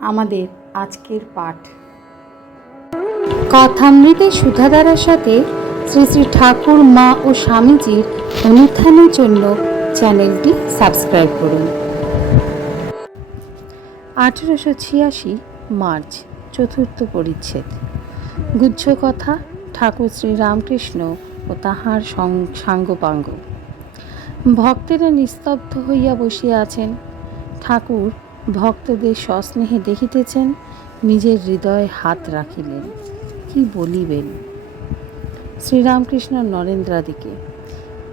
আমাদের আজকের পাঠ। কথামৃতের সুধাধারার সাথে শ্রী শ্রী ঠাকুর, মা ও স্বামীজির অনুত্থানের জন্য চ্যানেলটি সাবস্ক্রাইব করুন। আঠেরোশো ছিয়াশি মার্চ, চতুর্থ পরিচ্ছেদ। গুচ্ছ কথা ঠাকুর শ্রী রামকৃষ্ণ ও তাহার সাঙ্গপাঙ্গ। ভক্তেরা নিস্তব্ধ হইয়া বসিয়া আছেন। ঠাকুর ভক্তদের সস্নেহে দেখিতেছেন, নিজের হৃদয়ে হাত রাখিলেন। কি বলিবেন? শ্রীরামকৃষ্ণ নরেন্দ্রাদিকে,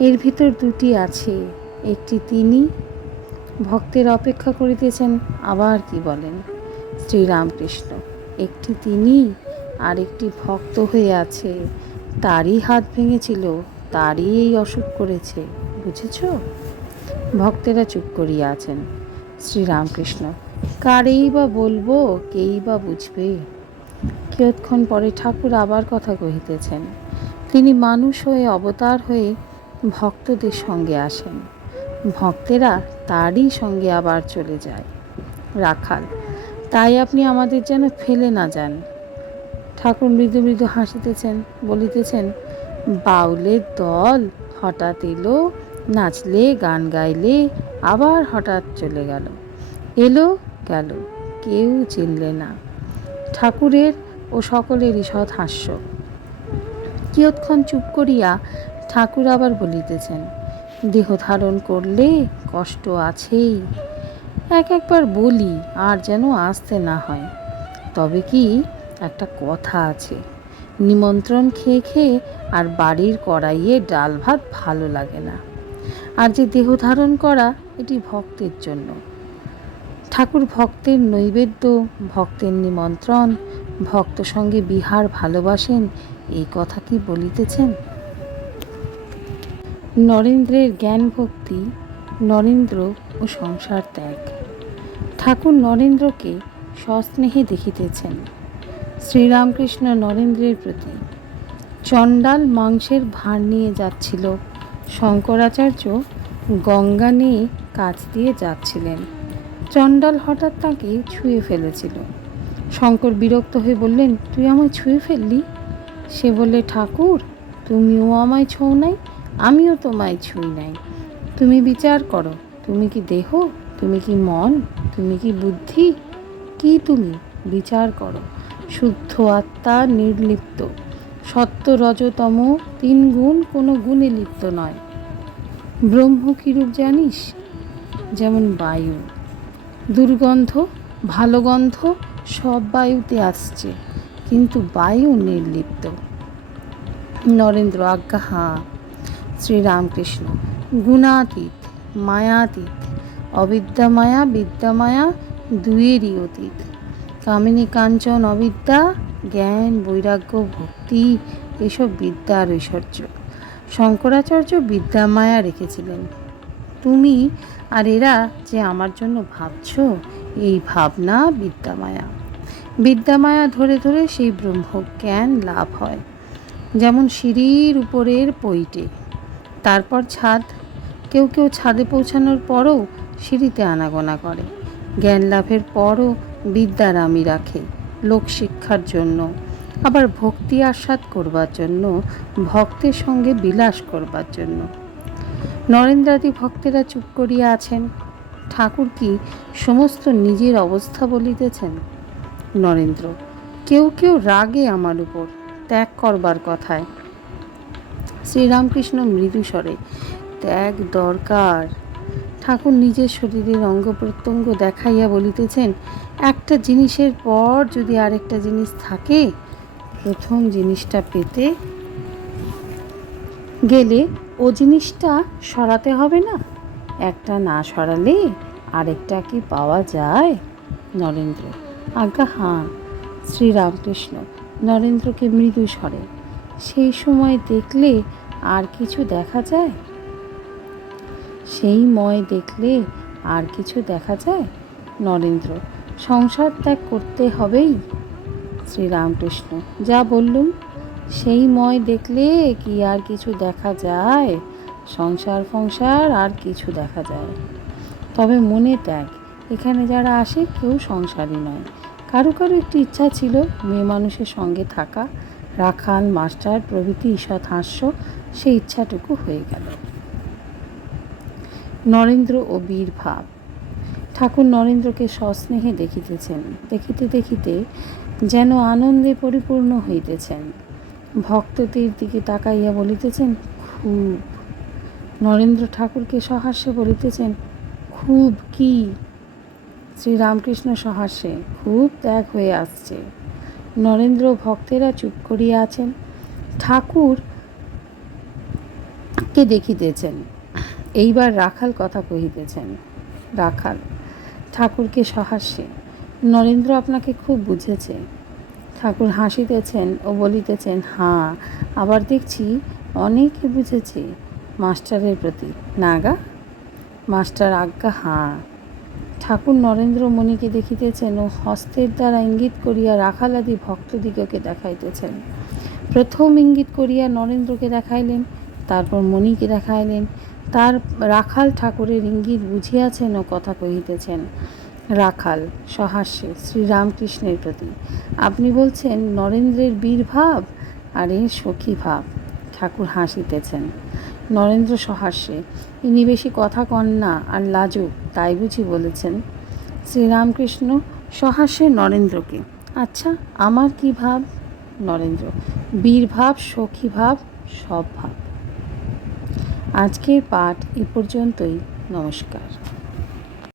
এর ভিতর দুটি আছে, একটি তিনি। ভক্তের অপেক্ষা করিতেছেন, আবার কি বলেন? শ্রীরামকৃষ্ণ, একটি তিনি আর একটি ভক্ত হয়ে আছে, তারই হাত ভেঙেছিল, তারই এই অসুখ করেছে, বুঝেছ? ভক্তেরা চুপ করিয়া আছেন। শ্রীরামকৃষ্ণ, কারেই বা বলব, কেই বা বুঝবে? কিয়ৎক্ষণ পরে ঠাকুর আবার কথা কহিতেছেন। তিনি মানুষ হয়ে অবতার হয়ে ভক্তদের সঙ্গে আসেন। ভক্তেরা তারই সঙ্গে আবার চলে যায়। রাখাল, তাই আপনি আমাদের যেন ফেলে না যান। ঠাকুর মৃদু মৃদু হাসিতেছেন, বলিতেছেন, বাউলের দল হঠাৎ এলো, নাচলে, গান গাইলে আবার হঠাৎ চলে গেল। এলো গেল, কেউ চিনলে না। ঠাকুরের ও সকলেরই সৎ হাস্য। কিয়ৎক্ষণ চুপ করিয়া ঠাকুর আবার বলিতেছেন, দেহ ধারণ করলে কষ্ট আছেই। এক একবার বলি, আর যেন আসতে না হয়। তবে কি একটা কথা আছে, নিমন্ত্রণ খেয়ে খেয়ে আর বাড়ির কড়াইয়ে ডাল ভাত ভালো লাগে না। আর যে দেহ ধারণ করা, এটি ভক্তের জন্য। ঠাকুর ভক্তের নৈবেদ্য, ভক্তের নিমন্ত্রণ, ভক্ত সঙ্গে বিহার ভালোবাসেন এই কথা কি বলিতেছেন? নরেন্দ্রের জ্ঞান ভক্তি, নরেন্দ্র ও সংসার ত্যাগ। ঠাকুর নরেন্দ্রকে সস্নেহে দেখিতেছেন। শ্রীরামকৃষ্ণ নরেন্দ্রের প্রতি চণ্ডাল মাংসের ভার নিয়ে যাচ্ছিল শঙ্করাচার্য গঙ্গা নিয়ে কাছ দিয়ে যাচ্ছিলেন। চণ্ডাল হঠাৎ তাকে ছুঁয়ে ফেলেছিল। শঙ্কর বিরক্ত হয়ে বললেন, তুই আমায় ছুঁয়ে ফেললি? সে বললে, ঠাকুর, তুমিও আমায় ছোঁও নাই, আমিও তোমায় ছুঁই নাই। তুমি বিচার করো, তুমি কি দেহ, তুমি কি মন, তুমি কি বুদ্ধি? কি তুমি? বিচার করো। শুদ্ধ আত্মা নির্লিপ্ত। সত্য রজতম তিন গুণ কোনো গুণে লিপ্ত নয়। ব্রহ্ম কিরূপ জানিস? যেমন বায়ু। দুর্গন্ধ, ভালো গন্ধ, সব বায়ুতে আসছে, কিন্তু বায়ু নির্লিপ্ত। নরেন্দ্র আজ্ঞা, হাঁ। শ্রীরামকৃষ্ণ, গুণাতীত, মায়াতীত অবিদ্যা মায়া বিদ্যা মায়া দুয়েরই অতীত। কামিনী কাঞ্চন, অবিদ্যা জ্ঞান, বৈরাগ্য, ভক্তি, এসব বিদ্যা আর ঐশ্বর্য। শঙ্করাচার্য বিদ্যা মায়া রেখেছিলেন। তুমি আর এরা যে আমার জন্য ভাবছ, এই ভাবনা বিদ্যামায়া। বিদ্যামায়া ধরে ধরে সেই ব্রহ্মজ্ঞান লাভ হয়। যেমন সিঁড়ির উপরের পইটে। তারপর ছাদ। কেউ কেউ ছাদে পৌঁছানোর পরও সিঁড়িতে আনাগোনা করে। জ্ঞান লাভের পরও বিদ্যার আমি রাখে। লোকশিক্ষার জন্য, আবার ভক্তি আস্বাদ করবার জন্য, ভক্তের সঙ্গে বিলাস করবার জন্য। নরেন্দ্রাদি ভক্তেরা চুপ করিয়া আছেন। ঠাকুর কি সমস্ত নিজের অবস্থা বলিতেছেন? নরেন্দ্র, কেউ কেউ রাগে আমার উপর ত্যাগ করবার কথায়। শ্রীরামকৃষ্ণ মৃদুস্বরে, ত্যাগ দরকার। ঠাকুর নিজের শরীরের অঙ্গ প্রত্যঙ্গ দেখাইয়া বলিতেছেন, একটা জিনিসের পর যদি আরেকটা জিনিস থাকে, প্রথম জিনিসটা পেতে গেলে ও জিনিসটা সরাতে হবে না। একটা না সরালে আরেকটা কি পাওয়া যায়? নরেন্দ্র আজ্ঞা হাঁ, শ্রীরামকৃষ্ণ, নরেন্দ্রকে মৃদু স্বরে, সেই সময় দেখলে আর কিছু দেখা যায়? সেই ময় দেখলে আর কিছু দেখা যায়? নরেন্দ্র, সংসার ত্যাগ করতে হবেই। শ্রীরামকৃষ্ণ, যা বললুম, সেই ময় দেখলে কি আর কিছু দেখা যায়? সংসার ফংসার আর কিছু দেখা যায়। তবে মনে ত্যাগ, এখানে যারা আসে কেউ সংসারী নয়। কারও কারও একটি ইচ্ছা ছিল মেয়ে মানুষের সঙ্গে থাকা। রাখাল মাস্টার, প্রভৃতি, ঈষৎ, হাস্য, সেই ইচ্ছাটুকু হয়ে গেল। নরেন্দ্র ও বীর ভাব। ঠাকুর নরেন্দ্রকে সস্নেহে দেখিতেছেন, দেখিতে দেখিতে যেন আনন্দে পরিপূর্ণ হইতেছেন। ভক্তদের দিকে তাকাইয়া বলিতেছেন, খুব। নরেন্দ্র ঠাকুরকে সহাস্যে বলিতেছেন, খুব কি? শ্রীরামকৃষ্ণ সহাস্যে, খুব ত্যাগ হয়ে আসছে। নরেন্দ্র ভক্তেরা চুপ করিয়া আছেন। ঠাকুর কে দেখিতেছেন? এইবার রাখাল কথা কহিতেছেন। রাখাল, ঠাকুরকে সহাস্যে, নরেন্দ্র আপনাকে খুব বুঝেছে। ঠাকুর হাসিতেছেন ও বলিতেছেন, হাঁ, আবার দেখছি অনেকে বুঝেছে মাস্টারের প্রতি নাগা মাস্টার আজ্ঞা, হাঁ। ঠাকুর নরেন্দ্র মণিকে দেখিতেছেন ও হস্তের দ্বারা ইঙ্গিত করিয়া রাখালাদি ভক্তদিগকে দেখাইতেছেন। প্রথম ইঙ্গিত করিয়া নরেন্দ্রকে দেখাইলেন, তারপর মণিকে দেখাইলেন তার রাখাল ঠাকুরের ইঙ্গিত বুঝিয়াছেন ও কথা কহিতেছেন, রাখাল, সহাস্যে, শ্রীরামকৃষ্ণের প্রতি। আপনি বলছেন, নরেন্দ্রের বীর ভাব আর এ সখী ভাব ঠাকুর হাসিতেছেন, নরেন্দ্র সহাস্যে, ইনি বেশি কথা কন না আর লাজুক, তাই বুঝি বলেছেন, শ্রীরামকৃষ্ণ, সহাস্যে নরেন্দ্রকে। আচ্ছা আমার কি ভাব? নরেন্দ্র, বীর ভাব, সখী ভাব, সব ভাব। আজকের পাঠ এ পর্যন্তই। নমস্কার।